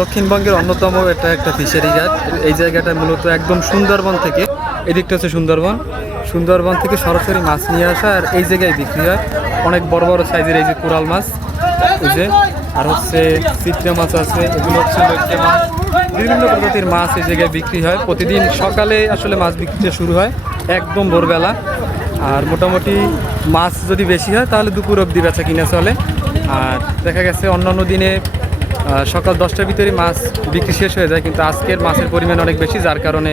দক্ষিণবঙ্গের অন্যতম এটা একটা ফিশারি ঘাট। এই জায়গাটা মূলত একদম সুন্দরবন থেকে, এদিকটা হচ্ছে সুন্দরবন। সুন্দরবন থেকে সরাসরি মাছ নিয়ে আসা আর এই জায়গায় বিক্রি হয়। অনেক বড় বড় সাইজের এই যে কোরাল মাছ, এই যে। আর হচ্ছে চিত্রা মাছ আছে, এগুলো হচ্ছে লইট্টে মাছ। বিভিন্ন প্রজাতির মাছ এই জায়গায় বিক্রি হয়। প্রতিদিন সকালে আসলে মাছ বিক্রিটা শুরু হয়, একদম ভোরবেলা। আর মোটামুটি মাছ যদি বেশি হয়, তাহলে দুপুর অবধি বেচা কিনা চলে। আর দেখা গেছে অন্যান্য দিনে সকাল দশটার ভিতরে মাছ বিক্রি শেষ হয়ে যায় কিন্তু আজকের মাছের পরিমাণ অনেক বেশি যার কারণে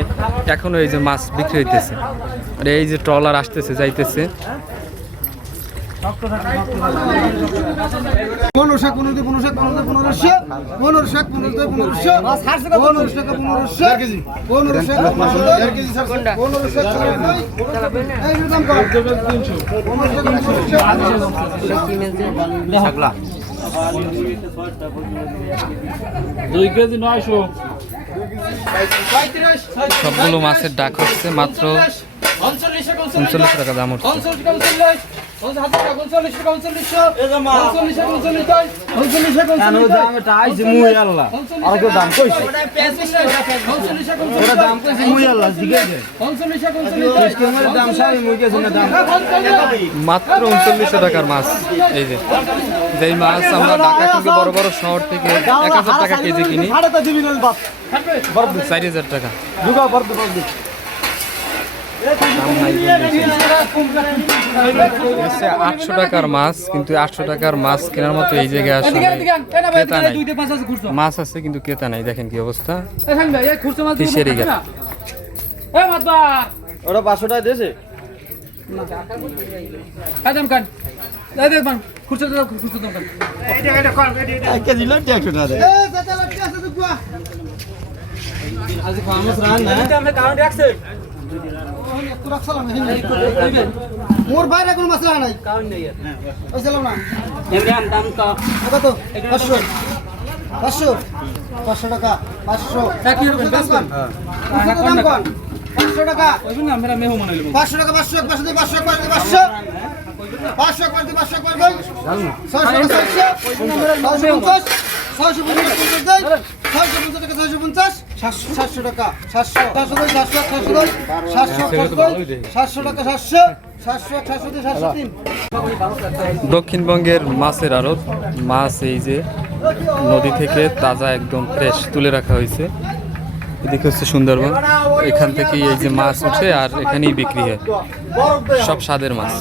এখনও এই যে মাছ বিক্রি হইতেছে আর এই যে ট্রলার আসতেছে যাইতেছে পনেরোশো পনেরোশো পনেরোশো পনেরোশো পনেরো শাক এই যে দাম কম পনেরো শাক পনেরোশো দুই কেজি নয়শো। সবগুলো মাছের ডাক হচ্ছে মাত্র উনচল্লিশ টাকা দাম হচ্ছে। মাত্র উনচল্লিশশো টাকার মাছ। এই যে যেই মাছ আমরা ঢাকা থেকে বড় বড় শহর থেকে এক হাজার টাকা কেজি কিনি। চার হাজার টাকা। দাম নাই বলতেছে। আটশো টাকার মাছ কিন্তু আটশো টাকার মাছ কেনার মতো এই জায়গায় আসলে ক্রেতা নাই। মাছ আছে কিন্তু ক্রেতা নাই। দেখেন কি অবস্থা। ফিশারি ঘাট। ওরা পাঁচশো টাকা দিয়েছে? এক কেজি লড়তে একশো টাকা দেয় মোর বাইরে কোনো মাছ নাই বুঝলাম না কত পাঁচশো পাঁচশো পাঁচশো টাকা পাঁচশো দাম। পাঁচশো টাকা পাঁচশো টাকা পাঁচশো পাঁচশো দুই পাঁচশো পাঁচশো পাঁচশো পাঁচশো এক পাঁচশো দুই ছয়শো ছয়শো ছয়শো পঞ্চাশ ছয়শো পঞ্চাশ ছয়শো পঞ্চাশ টাকা ছয়শো পঞ্চাশ সাতশো সাতশো টাকা সাতশো সাতশো দুই সাতশো সাতশো দুই সাতশো সাতশো টাকা সাতশো সাতশো এক সাতশো দুই সাতশো তিন। দক্ষিণবঙ্গের মাছের আড়ত মাছ এই যে নদী থেকে তাজা একদম ফ্রেশ তুলে রাখা হয়েছে। এদিকে হচ্ছে সুন্দরবন। এখান থেকেই এই যে মাছ উঠে আর এখানেই বিক্রি হয়। সব স্বাদের মাছ।